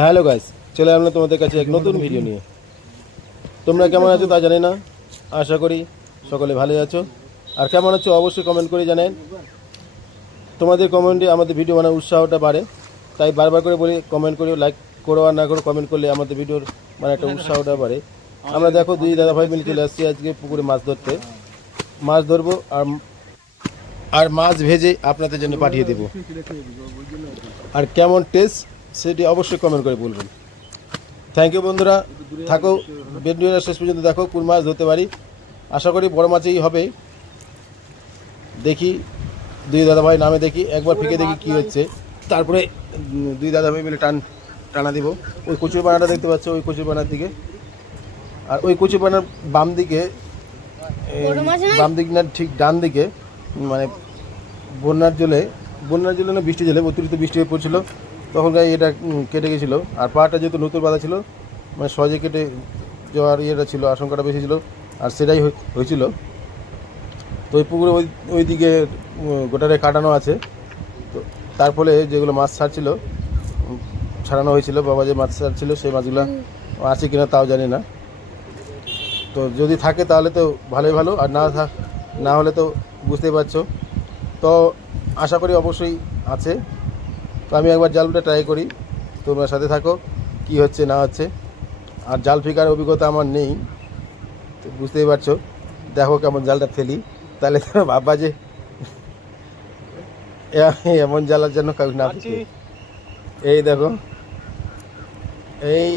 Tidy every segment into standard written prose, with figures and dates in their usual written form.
Hello guys, চলে আসলাম তোমাদের কাছে এক নতুন ভিডিও নিয়ে। তোমরা কেমন আছো তা জানি না, আশা করি সকলে ভালো আছো। আর কেমন আছো অবশ্যই কমেন্ট করে জানেন। তোমাদের কমেন্টে আমাদের ভিডিও বানানোর উৎসাহটা বাড়ে, তাই বারবার করে বলি কমেন্ট করে, লাইক করো আর না করো, কমেন্ট করলে আমাদের ভিডিওর মানে একটা উৎসাহটা বাড়ে। আমরা দেখো দুই দাদা ভাই মিলে চলে আসছি আজকে পুকুরে মাছ ধরতে। মাছ ধরবো আর আর মাছ ভেজে আপনাদের জন্য পাঠিয়ে দেবো। আর কেমন টেস্ট সেটি অবশ্যই কমেন্ট করে বলবেন। থ্যাংক ইউ বন্ধুরা, থাকো ভিডিওটা শেষ পর্যন্ত দেখো। কোন মাছ ধরতে পারি, আশা করি বড় মাছই হবে। দেখি দুই দাদাভাই নামে, দেখি একবার ফেঁকে দেখি কি হচ্ছে, তারপরে দুই দাদাভাই মিলে টানা দিব। ওই কচুর পানাটা দেখতে পাচ্ছ, ওই কচুর পানার দিকে। আর ওই কচুর পানার বাম দিকে, বাম দিক না ঠিক ডান দিকে, মানে বন্যার জলে না বৃষ্টি জলে অতিরিক্ত বৃষ্টি হয়ে পড়ছিল, তখন গায়ে এটা কেটে গেছিলো। আর পাটা যেহেতু নতুন বাঁধা ছিল, মানে সহজে কেটে যাওয়ার ইয়েটা ছিল, আশঙ্কাটা বেশি ছিল। আর সেটাই হয়েছিল। তো ওই পুকুরে ওই দিকে গোটারে কাটানো আছে। তো তার ফলে যেগুলো মাছ ছাড়ছিল, ছাড়ানো হয়েছিল, বাবা যে মাছ ছাড়ছিল সেই মাছগুলো আছে কিনা তাও জানি না। তো যদি থাকে তাহলে তো ভালোই ভালো, আর না হলে তো বুঝতেই পারছো। তো আশা করি অবশ্যই আছে। তো আমি একবার জালটা ট্রাই করি, তোমরা সাথে থাকো কি হচ্ছে না হচ্ছে। আর জাল ফেকার অভিজ্ঞতা আমার নেই, তো বুঝতেই পারছো। দেখো কেমন জালটা ফেলি, তাহলে তোমরা ভাববা যে এমন জালার জন্য কাউকে না ফেকে। এই দেখো, এই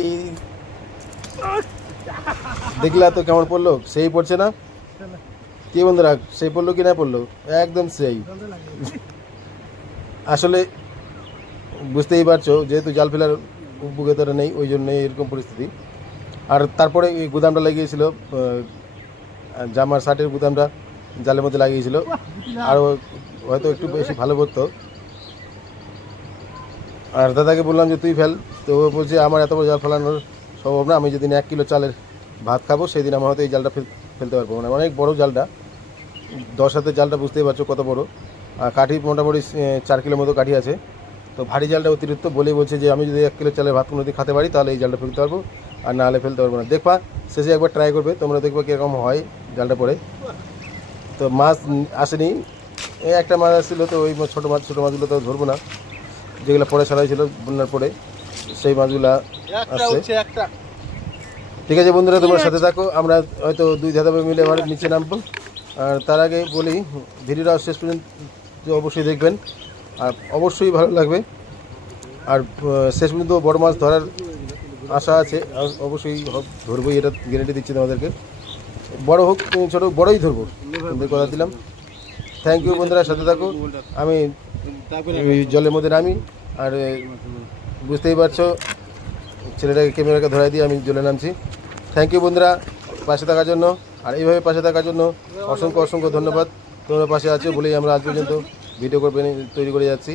দেখলা তো কেমন পড়লো, সেই পড়ছে না কি বন্ধুরা? সেই পড়লো কি না পড়লো, একদম সেই। আসলে বুঝতেই পারছো, যেহেতু জাল ফেলার অভিজ্ঞতাটা নেই, ওই জন্য এরকম পরিস্থিতি। আর তারপরে এই গুদামটা লাগিয়েছিল, জামার শার্টের গুদামটা জালের মধ্যে লাগিয়েছিল, আরও হয়তো একটু বেশি ভালো করতো। আর দাদাকে বললাম যে তুই ফেল, তো ও বলছে আমার এত বড় জাল ফেলানোর সম্ভব না, আমি যেদিন 1 কিলো চালের ভাত খাবো সেদিন আমার হয়তো এই জালটা ফেলতে পারবো। মানে অনেক বড় জালটা, 10 হাতের জালটা, বুঝতেই পারছো কত বড়। আর কাঠি মোটামুটি 4 কিলোর মতো কাঠি আছে। তো ভারী জালটা অতিরিক্ত বলেই বলছে যে আমি যদি 1 কিলো চালের ভাত কোনোদিন খেতে পারি তাহলে এই জালটা ফেলতে পারবো, আর না হলে ফেলতে পারবো না। দেখবা শেষে একবার ট্রাই করবে, তোমরা দেখবে কীরকম হয় জালটা পরে। তো মাছ আসেনি, এই একটা মাছ আসছিলো, তো ওই ছোটো মাছগুলো তো ধরবো না, যেগুলো পরে ছাড়া হয়েছিল বন্যার পরে, সেই মাছগুলো আসছে। ঠিক আছে বন্ধুরা, তোমার সাথে থাকো। আমরা হয়তো দুই দাদা মিলে আবার নিচে নামবো। আর তার আগে বলি, ভিডিওটা শেষ পর্যন্ত অবশ্যই দেখবেন, আর অবশ্যই ভালো লাগবে। আর শেষ পর্যন্ত বড় মাছ ধরার আশা আছে, আর অবশ্যই ধরবোই, এটা গ্যারেন্টি দিচ্ছি তোমাদেরকে। বড় হোক ছোটো হোক, বড়ই ধরবো, তোমাদের কথা দিলাম। থ্যাংক ইউ বন্ধুরা, সাথে থাকো। আমি জলের মধ্যে নামি, আর বুঝতেই পারছো ছেলেটাকে ক্যামেরাকে ধরাই দিয়ে আমি জলে নামছি। থ্যাংক ইউ বন্ধুরা পাশে থাকার জন্য, আর এইভাবে পাশে থাকার জন্য অসংখ্য অসংখ্য ধন্যবাদ। তোমরা পাশে আছো বলেই আমরা আজ পর্যন্ত ভিডিও তৈরি করে যাচ্ছি।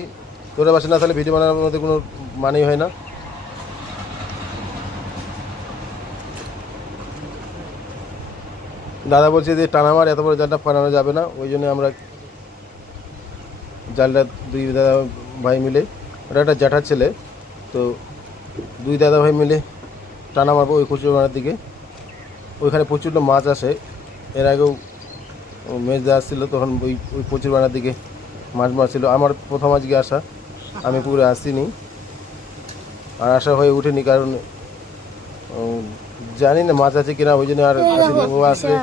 তোমরা পাশে না থাকলে ভিডিও বানানোর মধ্যে কোনো মানেই হয় না। দাদা বলছে যে টানা মার, এত বড় জালটা বানানো যাবে না, ওই জন্য আমরা জালটা দুই দাদা ভাই মিলে, ওটা একটা জ্যাঠার ছেলে, তো দুই দাদা ভাই মিলে টানা মারবো ওই কচুরিপানার দিকে। ওইখানে প্রচুর মাছ আসে, এর আগেও মেজদা আসছিলো, তখন ওই ওই কচুরিপানার দিকে মাছ মারছিল। আমার প্রথম আজকে আসা, আমি পুকুরে আসিনি, আর আসা হয়ে উঠেনি, কারণ জানি না মাছ আছে কিনা, ওই জন্য আর আসিনি। ও আসলে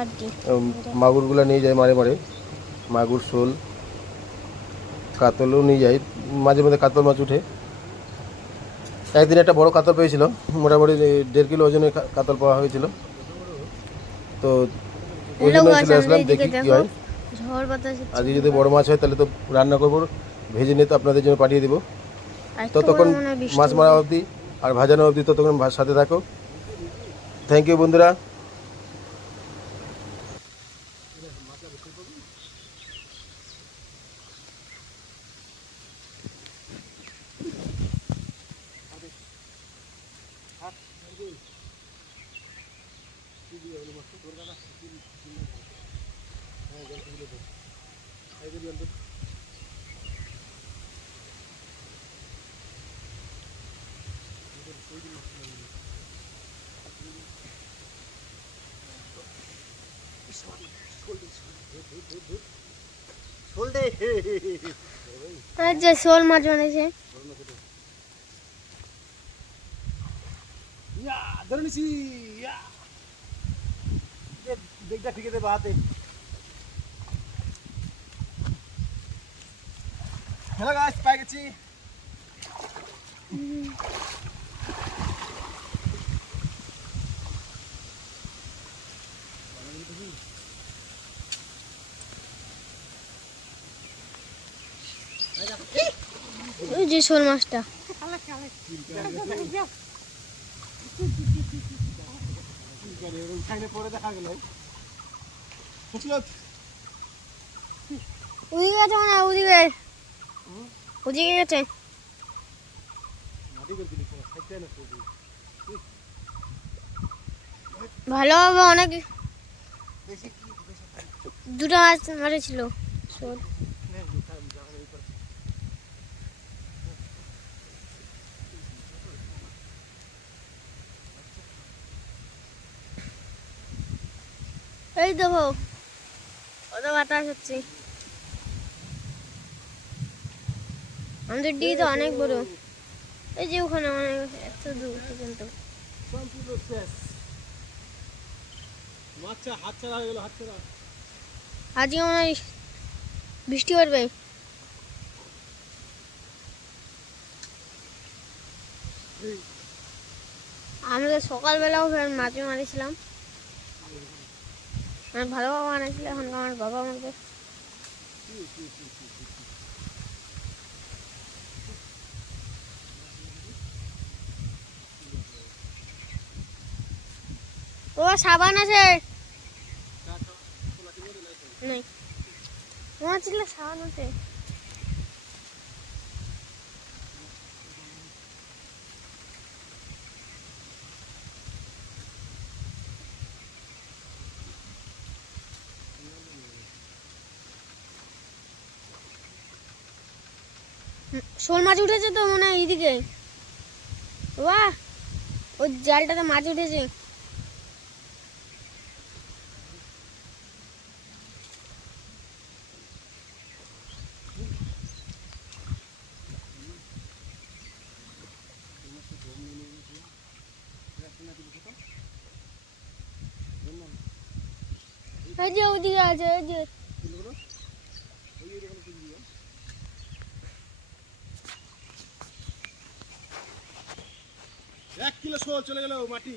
মাগুরগুলো নিয়ে যায় মারে মারে, মাগুর, শোল, কাতলও নিয়ে যায়, মাঝে মধ্যে কাতল মাছ উঠে। একদিন একটা বড় কাতল পেয়েছিল, মোটামুটি 1.5 কিলো ওজনের কাতল পাওয়া হয়েছিল। তো ওই জন্য চলে আসলাম, দেখি কী হয়। আজকে যদি বড় মাছ হয় তাহলে তো রান্না করবো, ভেজে নিয়ে তো আপনাদের জন্য পাঠিয়ে দেবো। ততক্ষণ মাছ মারা অবধি আর ভাজানো অবধি ততক্ষণ সাথে থাকো। থ্যাংক ইউ বন্ধুরা। যে শোল মাছ বানিয়েছে ধরে নিছি দেখটা ঠিক আছে বাহাতে হ্যালো গাইস পাই গেছি ওই যে শোল মাছটা পরে দেখা গেল ওদিকে গেছে মানে ওদিকে ওদিকে গেছে ভালো হবে অনেক দুটো মাছ মারেছিল শোল এই দেখো কত বাতাস হচ্ছে আমাদের ডিগি তো অনেক বড় এই যে ওখানে অনেক এত দূর পর্যন্ত আজকে মনে হয় বৃষ্টি পড়বে আমরা সকালবেলাও মাছ মারিছিলাম আমার ভালো বাবা আনাইছিল এখন আমার বাবা মারবে ও সাবান আছে নেই তোমার ছিল সাবান আছে শোল মাছ উঠেছে তো মনে হয় এইদিকে বাহ ওই জালটাতে মাছ উঠেছে এই যে ওদিকে আছে এই যে 1 কিলো শোল চলে গেল মাটি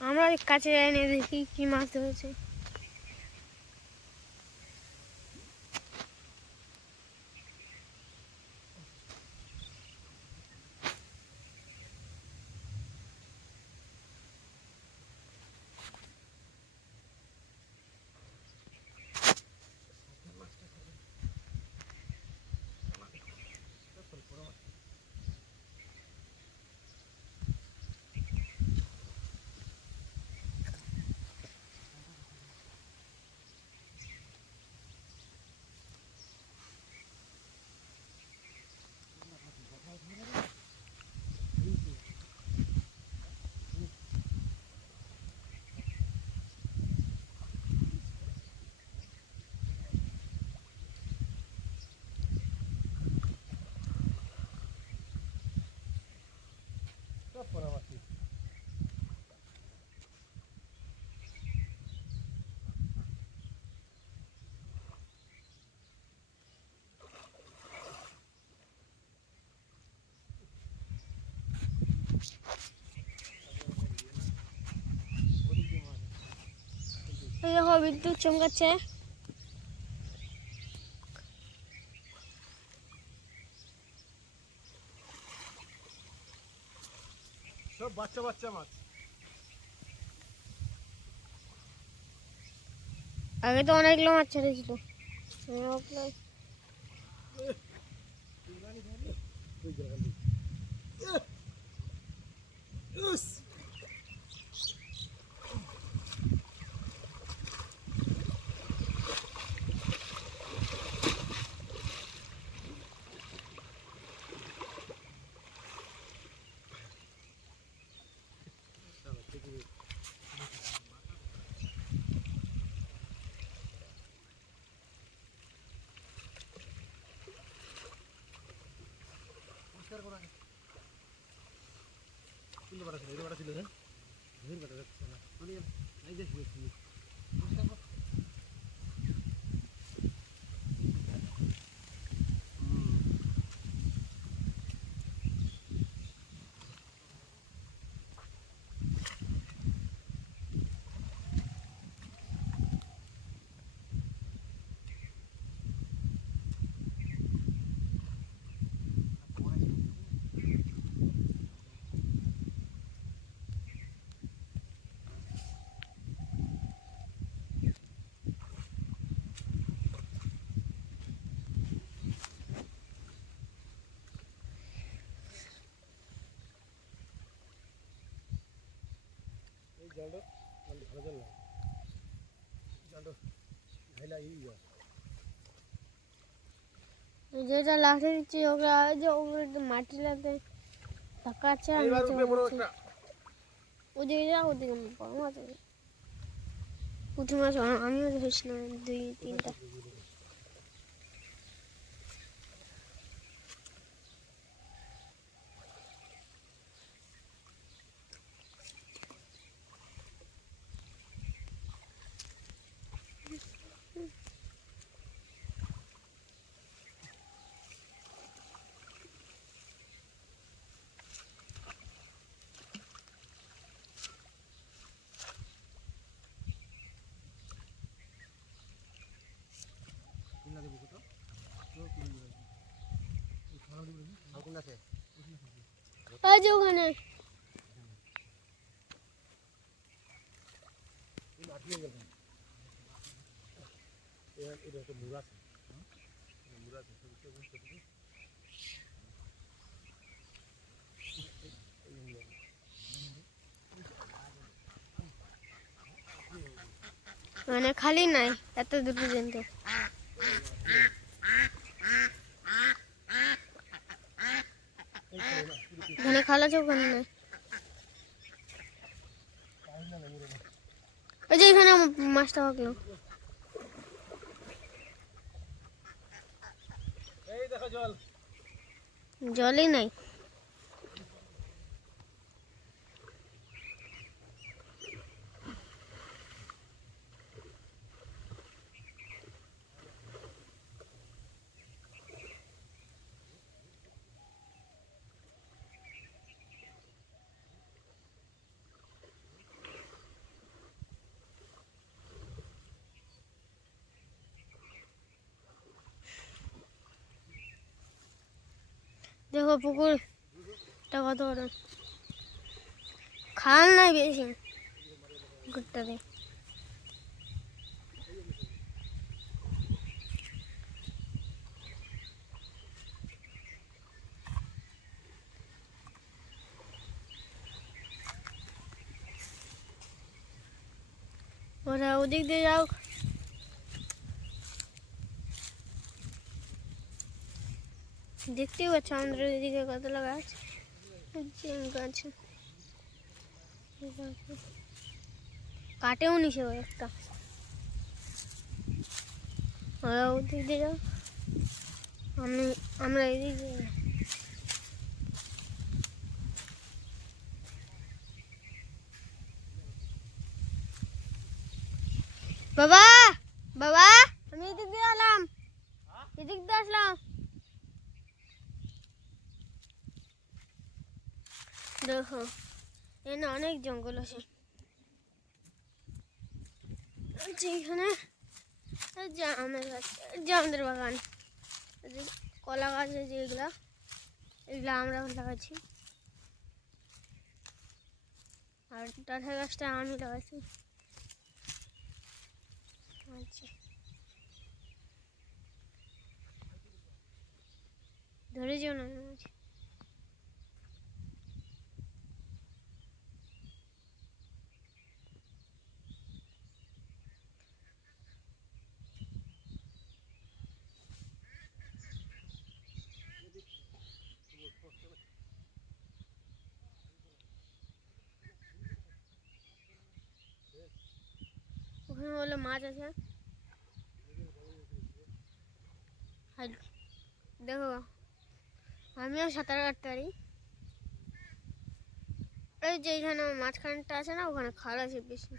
আমরা কাছে যাইনি দেখি কি মাছ ধরেছে এই দেখো বিদ্যুৎ চমকাচ্ছে। সব বাচ্চা বাচ্চা মাছ। আগে তো অনেকগুলো মাছ ছেড়েছিল। জালটা মানে ভালো জাল না, জালটা ঢাইলা এই যায়। যেটা লাঠি দিচ্ছি ওকে যে ওপরে একটু মাটি লাগাতে ধাক্কা আছে। এইবার উপরে বড় একটা ওদিকে যা, ওদিকে বড় মাছ আছে। পুঁটি মাছ আমিও ধরেছিলাম 2-3টা। ওই যে ওখানে মানে খালি নাই এত দূর পর্যন্ত। ওখানে খালা আছে, ওখানে নাই। ওই যে এখানে মাছটা পাকলো। এই দেখো জল। জলই নাই। দেখো পুকুরটা কত বড়। খাল নাই বেশি পুকুরটাতে। ওরা ওদিক দিয়ে যাও। দেখতেই পাচ্ছ আমাদের ওইদিকে কতগুলো গাছ। গাছ কাটেও নিছে ওই একটা। ওরা ওদিক দিয়ে যাও, আমরা এদিক দিয়ে যাই। বাবা বাবা, আমি এদিক দিয়ে এলাম, এদিক দিয়ে আসলাম। দেখো এখানে অনেক জঙ্গল আছে, যেখানে জামের গাছ, জামদের বাগান, এই যে কলা গাছ, যেগুলা এগুলো আমরা লাগাচ্ছি, আর ডাঁটা গাছটা আমি লাগাচ্ছি। আচ্ছা, ধরে যেও না। ওখানে বলে মাছ আছে, আর দেখো আমিও সাঁতার কাটতে পারি। এই যে এখানে মাঝখানটা আছে না, ওখানে খাল আছে বেশি।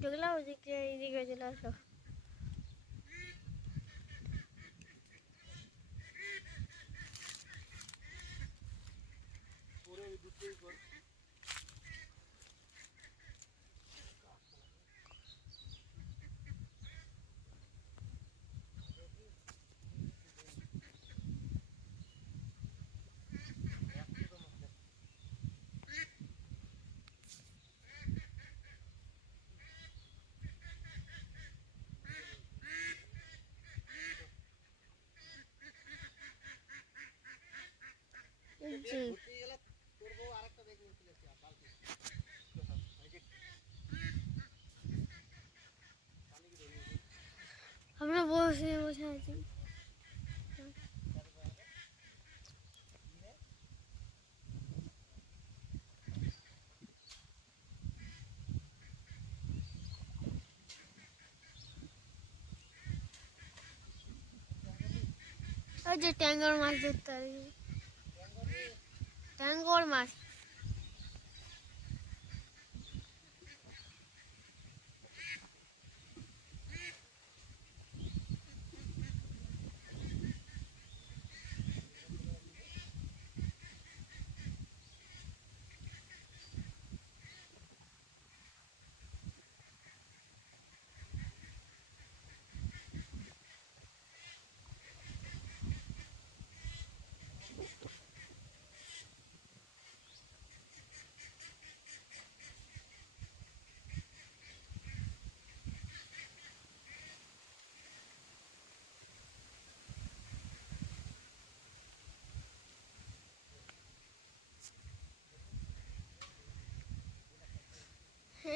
যেগুলো ওদিকে এইদিকে চলে আসো। জি, আমরা বসে বসে আছি। ওই যে ট্যাঙ্গর মাছ ধরতে পারি, ট্যাঙ্গর মাছ।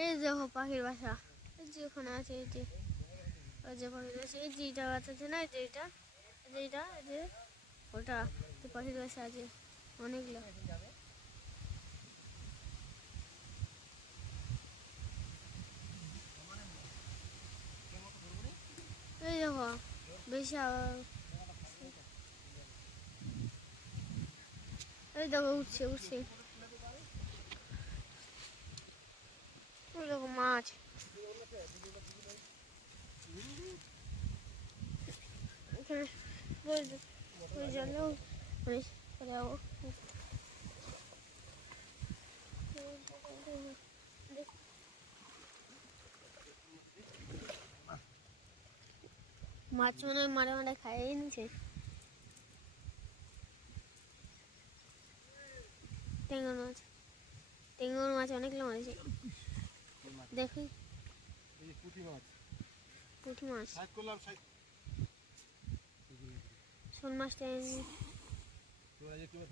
এই দেখো পাখির বাসা, এই যে ওখানে আছে, এই যে ওই যে পাখির বাসা, এই যেটা গাছ আছে না, যেটা যেটা এই যে ওটা, তো পাখির বাসা আছে অনেকগুলো। এই দেখো বেশি এই দেখো উঠছে উঠছে, ওই দেখো মাছ। এখানে ওই জন্য যাবো। মাছ মনে হয় মারে মারে খাইয়ে নিছে। টেঙ্গর মাছ, টেঙ্গর মাছ অনেকগুলো মারেছে দেখি। পুঁটি মাছ, পুঁটি মাছ, সাইড করলাম, সাইড শোল মাছটা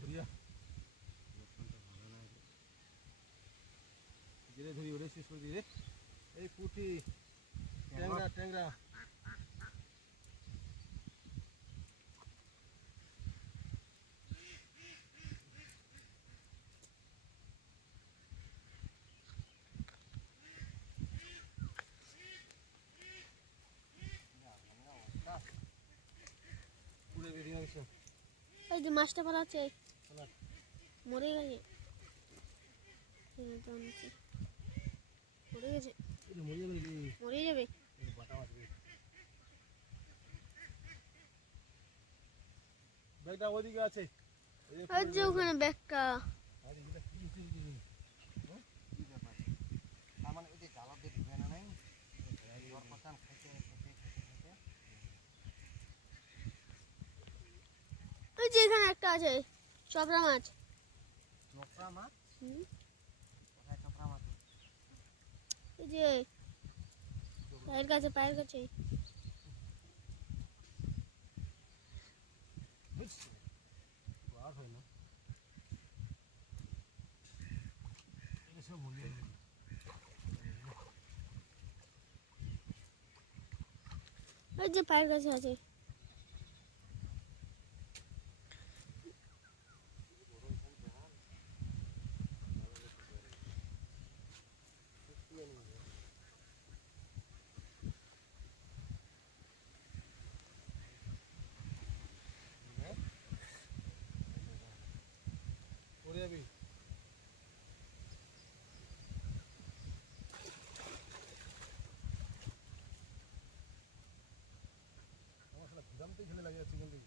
ধরিয়া ধরি ওরে শেষ করে দিয়ে। এই পুঁটি, ট্যাংরা ট্যাংরা, এই যে মাছটা পালাচ্ছে মরে গেছে এই তো আনছি। মরে গেছে মরে যাবে ব্যাগটা ওইদিকে আছে আর যে ওখানে ব্যাগটা ওই যে এখানে একটা আছে চপড়া মাছ হুম, এই যে পায়ের কাছে ওই যে পায়ের কাছে আছে পড়ে যাবি আমার সাথে ঘুরামতেই ঝুলে লাগে যাচ্ছে কিন্তু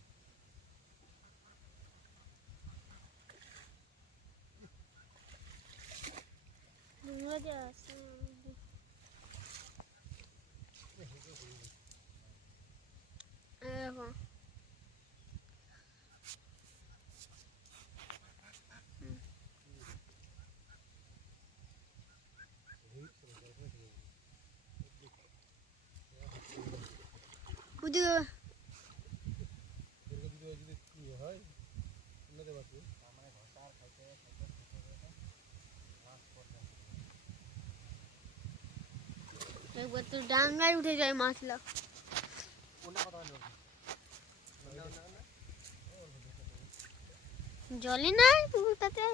মজা আছে দেখো ওদিকে যদি কি হয় উন্নতি পারছি একবার তো ডাঙ্গায় উঠে যায় মাছলা জলে নাই পুকুরটাতে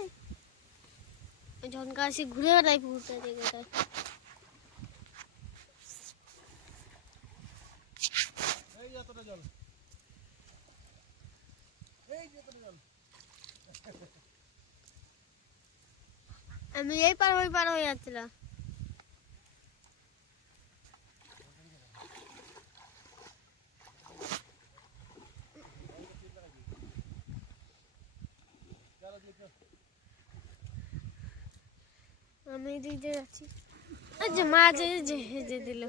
ঝনকা আসি ঘুরে বেড়ায় পুকুরটা জায়গাটায় এই যতটা জল এই যতটা জল আমি এই পার হয়ে যাচ্ছিলাম আমি এই দিক দিয়ে যাচ্ছি আর যে মাছ এই যে হেজে দিল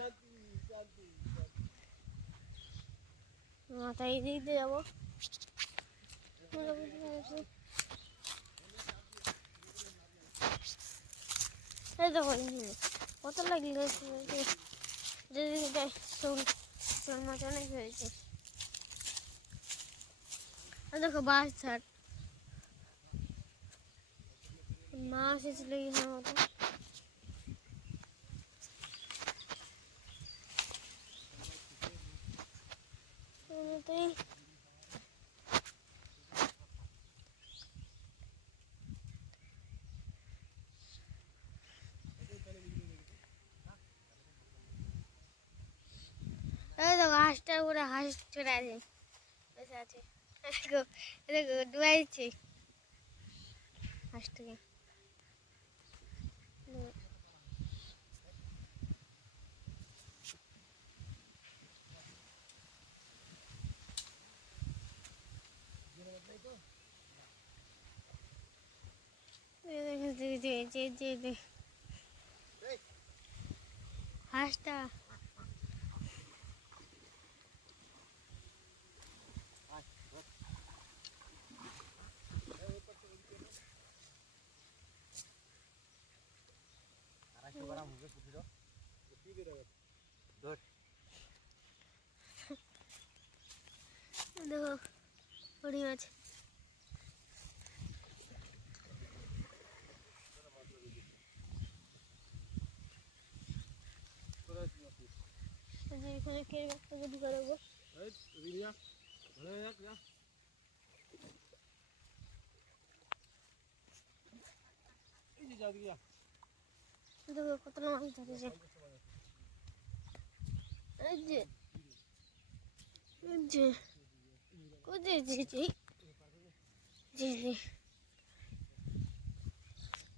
মাথা এই দিক দিয়ে যাবো এই দেখো কত লাগলো যেদিকে যাই শোল মাছ অনেক হয়েছে আর দেখো বাস ছাড় মাছ এসেছিল এখানে মতো এমনিতেই এই দেখো হাঁসটার উপরে হাঁস চড়ে আছে বসে আছে দেখো দেখো ডুবাইছে হাঁসটাকে হাঁসটা দেখো বড়ি মাছ এখানে কে ব্যাগটাকে ঢুকে দেবো দেখো কতটা মাছ ধরেছে এই যে এই যে কোথায় জি জি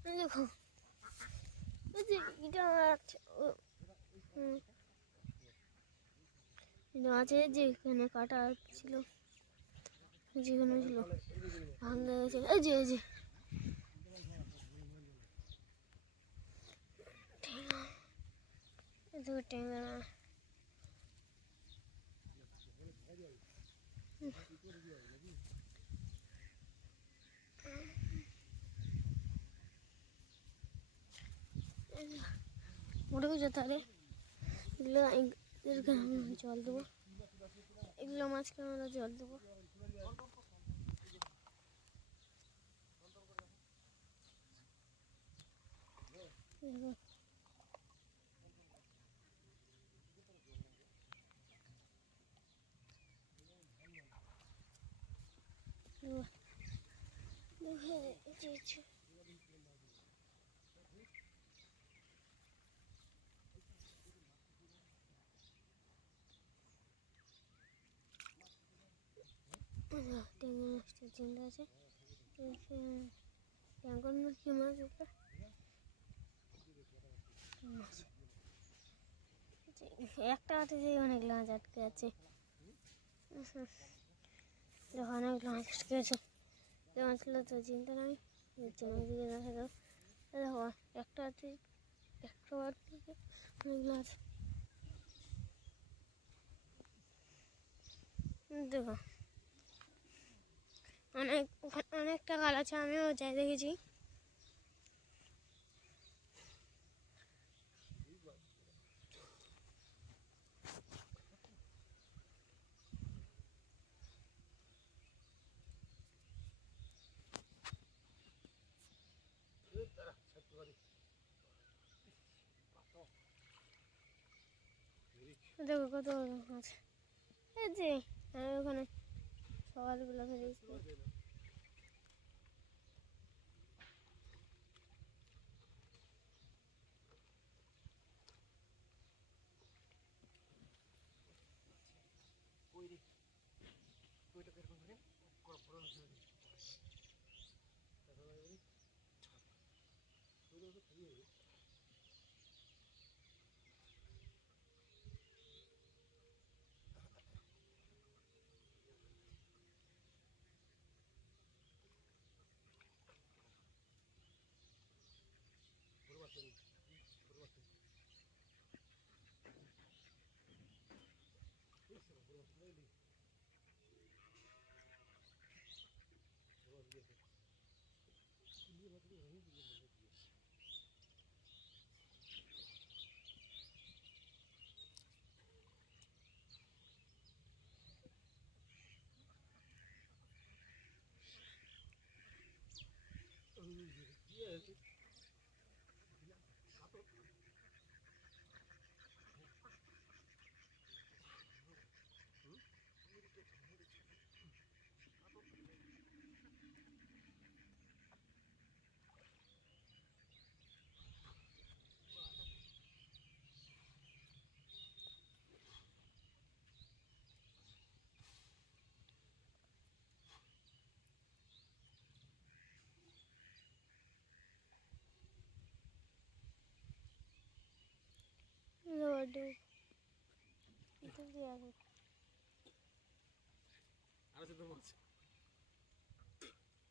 এই দেখো এই যে এটা আছে এটা আছে যেখানে কাটা ছিল যেখানে ছিল ভাঙে গেছে এই যে এই দেখো ট্যাংরা মরে গেছে তাহলে এগুলো এদেরকে আমি জল দেবো এগুলো মাছকে আমরা জল দেবো দেখো দেখো দেখো ট্যাংরা মাছটা জিন্দা আছে ট্যাংরা মাছ কি মাছ এটা মাছ একটা হাতে যে অনেক মাছ আটকে আছে দেখো অনেক মাছ আটকে আছে মাছগুলো তো চিন্তা নাই দিকে দেখা যাও দেখো একটা হাতে অনেকগুলো আছে দেখো অনেকটা কাল আছে আমিও যাই দেখেছি দেখো কত আছে এই যে আমি ওখানে সকালবেলা ফেলেছি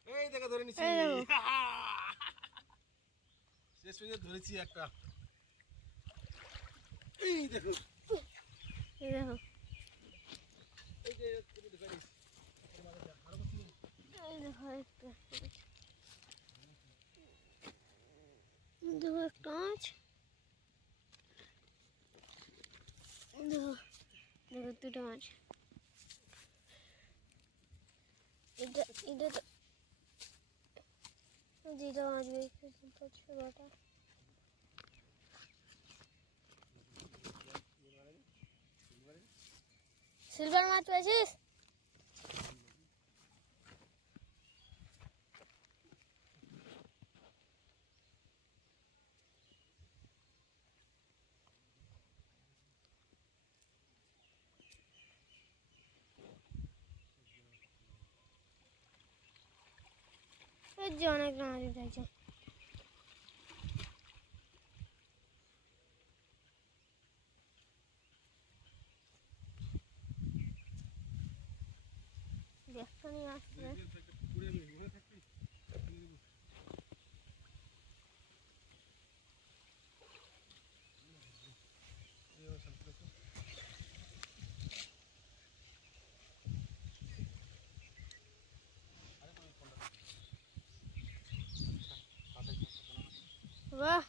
এই দেখো ধরে নিচ্ছি এই দেখো। শেষ পর্যন্ত ধরেছি একটা এই দেখো এই দেখো এই যে তুমি দেখাইছ এই দেখো একটা দেখো একটা মাছ দেখো দেখো দুটো মাছ এটা তো যেটা মাছ ছোটটা সিলভার মাছ পেয়েছিস এই যে অনেক মাছ উঠেছে। দেখতে নিয়ে আসছে। বাবা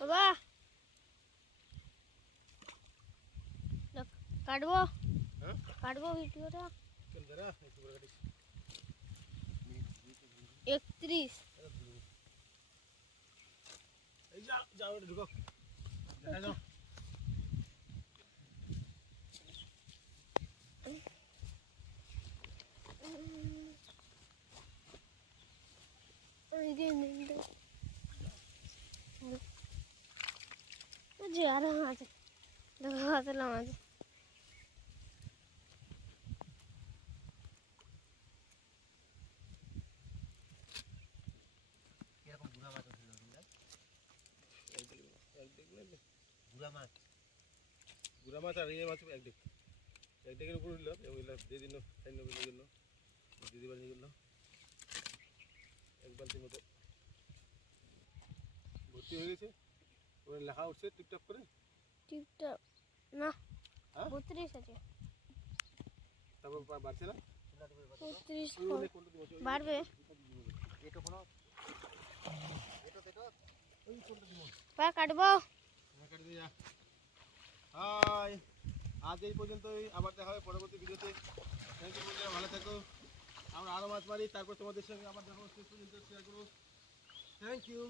বাবা দেখ, কাটবো হ্যাঁ কাটবো ভিডিওটা। চল দাঁড়া একটু করে কাটিস 31 এই যা যাও এটা ঢুকো দেখা যাও এই যে যে আরো আছে, দেখো হাতলাম আছে। এরকম গুড়া মাছ ছিল এক দেখলে গুড়া মাছ গুড়া মাছ আর এই মাছ এক ডেকের উপর উঠল দিয়ে দিল সাইন জন্য দিদি বানিয়ে গেল এক বালতির মতো ভর্তি হয়ে গেছে। ওরা লেখা উঠছে টিপটপ করে টিপটপ না, হ্যাঁ 32 আছে। তারপর বাড়ছে না 32 ওই অনেক কোনটা দিবস বাড়বে। এটা কোনো এটা দেখো ওই কোনটা দিবস বা কাটবো। হ্যাঁ কাটি দিয়ে যা। হাই আজ এই পর্যন্তই, আবার দেখা হবে পরবর্তী ভিডিওতে। থ্যাংক ইউ বন্ধুরা, ভালো থাকো। আমরা আরও মাছ মারি, তারপর তোমাদের সঙ্গে আবার দেখা হচ্ছে, শেষ পর্যন্ত শেয়ার করবো। Thank you.